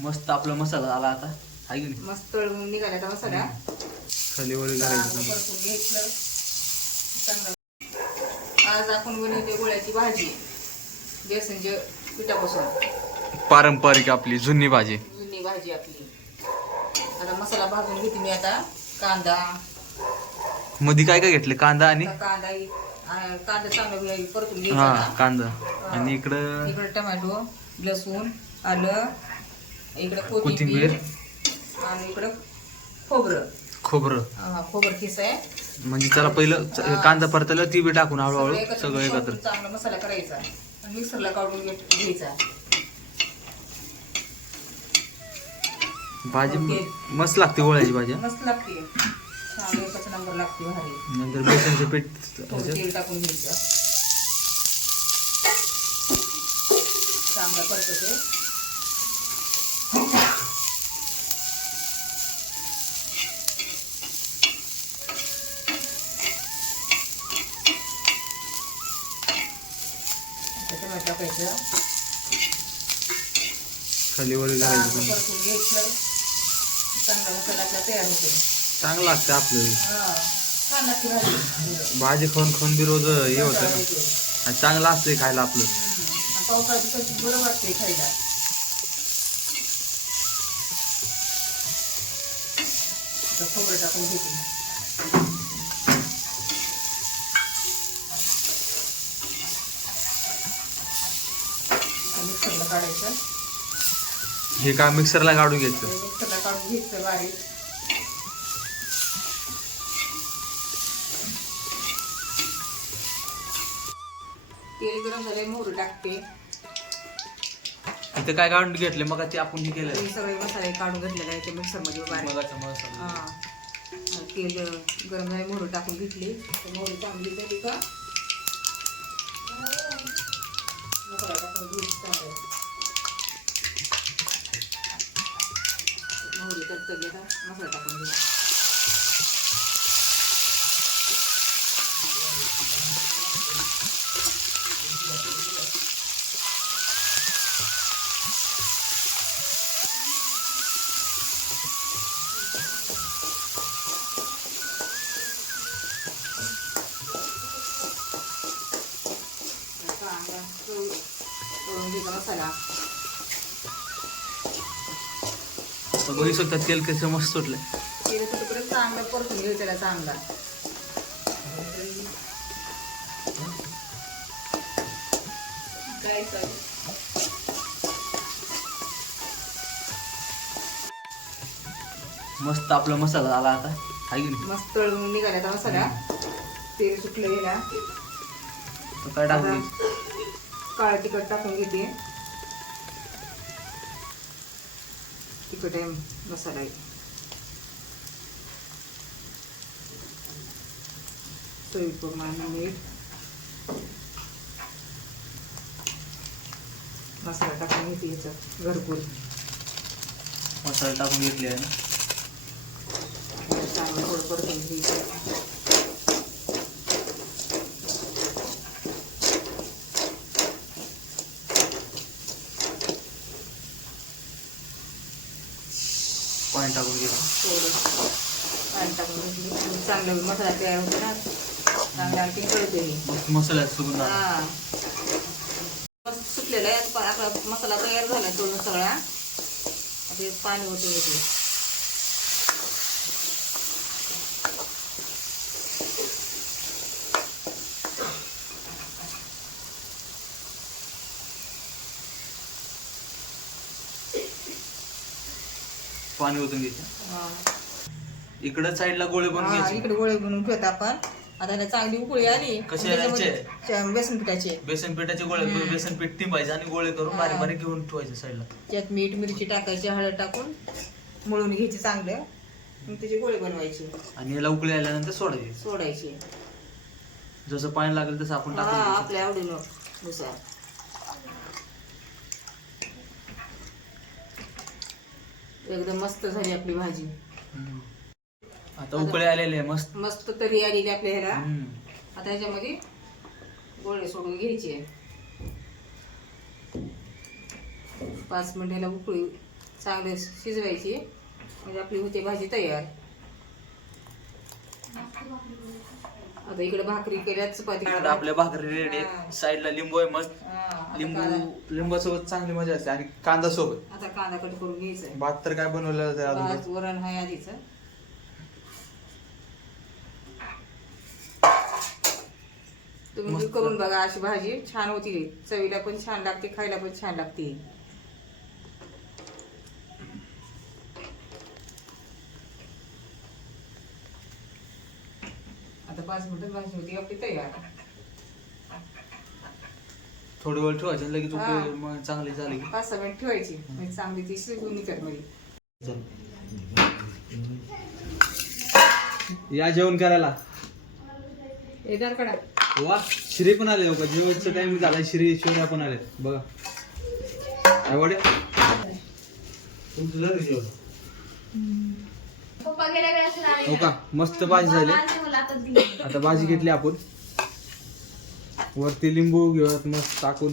मस्त आपला मसाला आला आता आहे की नाही. मस्त तळून निघाला आता मसाला. खाली वर घालायचं. परतून घेतलं चांगलं. आज आपण बनवली गोळ्याची भाजी बेसनच्या पिठापासून. पारंपरिक आपली जुनी भाजी. जुनी भाजी आपली. आता मसाला भाजून घेते मी. आता कांदा मध्ये काय काय घेतले? कांदा आणि कांदा चांगला परतून हा घ्यायचा. कांदा आणि इकडं टोमॅटो, लसूण, आलं, इकडं कोथिंबीर आणि इकडं खोबरं. खोबरं किस आहे. म्हणजे त्याला पहिलं कांदा परतला ती बी टाकून हळूहळू सगळं एकत्र चांगला मसाला करायचा आणि मिक्सरला काढून घ्यायचा. भाजी मस्त लागते. गोळ्याची भाजी मस्त लागते. छान एकच नंबर लागते भारी. नंतर बेसनचं पीठ तेल टाकून घ्यायचं. चांगलं परतते. टोमॅटो टाकायचं. खाली वर घालायचं. परतून घ्यायचं. चांगला मसाला आपला तयार होतो. चांगलं लागतं आपल्याला. छान लागते भाजी. भाजी खाऊन बी रोज हे होतं ना. आणि चांगलं असतंय खायला आपलं. पावसाळ्यात बरं वाटतंय खायला. खोबरं टाकून घेते. मिक्सरला काढायचं. हे का मिक्सरला काढून घ्यायचं. मिक्सरला काढून घ्यायचं बारीक. तेल गरम झाले मोहरी टाकते. इथं काय काढून घेतले मग ते आपण हे केलं. सगळे मसाले काढून घेतलेले आहे ते मिक्सर मध्ये बारीक. हा तेल गरम झाले मोहरी टाकून घेतली. मोहरी चांगली झाली का मसाला टाकून घ्यायची. मोहरी तडतडली का मसाला टाकून घ्यायचा. मसाला बघू शकता तेल कसं मस्त सुटलंय. तेल सुटेपर्यंत चांगलं परतून घ्यायचं त्याला चांगला. मस्त आपला मसाला आला आता आहे की नाही. मस्त तळून निघाला आता मसाला. तेल सुटलं गेला. तर काय टाकून काळं तिखट टाकून घेते. तिखट आहे मसाला आहे. चवीप्रमाणे मीठ. मसाला टाकून घेते याच्यात घरकुल. मसाला टाकून घेतले आहे ना. चांगलं थोडं परतून घ्यायचं. पाणी टाकून घेतलं. थोडं पाणी टाकून घेतली. चांगलं मसाला तयार होतो ना. चांगलं आणखी कळते. मसाल्यात सुगंध आला. हा मस्त सुटलेला आहे. आपला मसाला तयार झाला तळून सगळा. आता पाणी होतं घेतलं. पाणी ओतून घ्यायचं. इकडं साईडला गोळे बनवून घ्यायचे. इकडे गोळे बनवून ठेवत आपण. आता त्याला चांगली उकळी आली. कसे आणायचे? बेसन पिठाचे. बेसन पिठाचे गोळे. बेसन पीठ टिंबायचं आणि गोळे करून बारीक बारीक घेऊन ठेवायचे साईडला. त्यात मीठ मिरची टाकायची. हळद टाकून मळून घ्यायची चांगलं. मग त्याचे गोळे बनवायचे आणि याला उकळी आल्यानंतर सोडायचे. जसं पाणी लागेल तसं आपण टाकायचं आपल्या आवडीनुसार. एकदम मस्त झाली आपली भाजी. आता उकळे आलेले मस्त मस्त तरी आलेली आपल्या ह्याला. आता ह्याच्यामध्ये गोळे सोडून घ्यायचे. 5 मिनिटाला उकळी चांगलं शिजवायची म्हणजे आपली होते भाजी तयार. आता इकडे भाकरी केल्या, चपाती इकडं आपल्या भाकरी रेडी. साईडला लिंबू आहे मस्त. लिंबासोबत चांगली मजा असते आणि कांदा सोबत. आता कांदा कट करून घ्यायचा. भात तर काय बनवलेलं आहे अजून. भात वरण आहे आधीच. तुम्ही करून बघा अशी भाजी छान होती. चवीला पण छान लागते, खायला पण छान लागते. आता 5 मिनिटात भाजी होती आपली तयार. थोडी वेळ ठेवायची लगेच उकळी मग चांगली झाली. 5-6 मिनिट ठेवायची म्हणजे चांगली ती शिजून निघत मध्ये. या जेवण करायला. येणार कडा. वा श्री पण आले बघा. जेवणचा टाइम झाला. श्री शिवऱ्या पण आले बघा. आवड तुमचं झालं जेवण. हो का मस्त भाजी झाली. आता भाजी घेतली आपण. वरती लिंबू घेऊयात मस्त टाकून.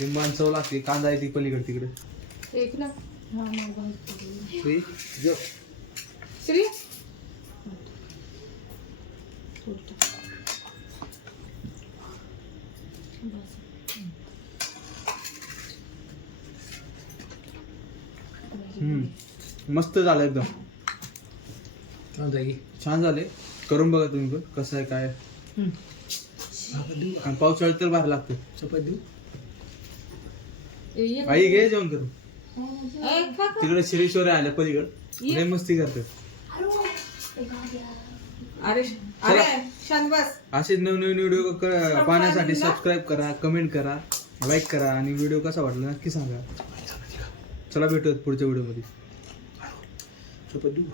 लिंबान चव लागते. कांदा आहे ती पलीकडे तिकडे. एक ना श्री जेव. श्री मस्त झालं एकदम. छान झाले. करून बघा तुम्ही पण कसं आहे काय. आणि पावसाळ्यात तर बाहेर लागतं. चपाती देऊ आई घे जेवण करून. तिकडे शिरेश्वर आले पलीकडे लय मस्ती करतात. अरे अरे शांत बस. असेच नवनवीन व्हिडिओ पाहण्यासाठी सबस्क्राईब करा, कमेंट करा, लाईक करा आणि व्हिडिओ कसा वाटला नक्की सांगा. चला भेटूयात पुढच्या व्हिडिओमध्ये. चपाती देऊ.